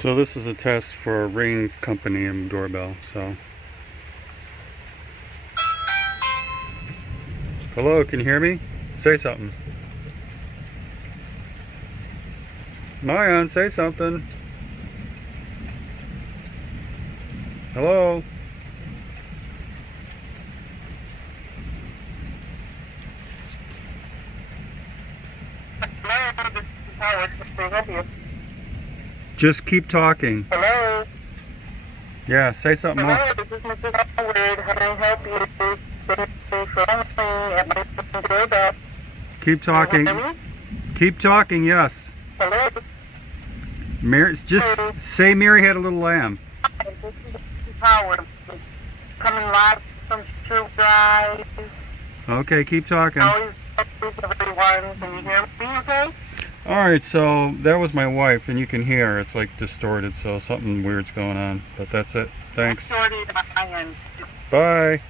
So this is a test for a Ring company and Doorbell. So, hello, can you hear me? Say something. Mayan, say something. Hello. Hello, this is Howard. Can I help you? Just keep talking. Hello? Yeah, say something more. Hello, this is Mrs. Howard. How can I help you? Thank you for calling at my doorbell. Keep talking. Can you hear me? Keep talking, yes. Hello? Mary, just say Mary had a little lamb. This is Mrs. Howard. Coming live from True Drive. Okay, keep talking. Always everyone. Can you hear me okay? Alright, so that was my wife, and you can hear it's like distorted, so something weird's going on. But that's it. Thanks. Sorry, I am. Bye.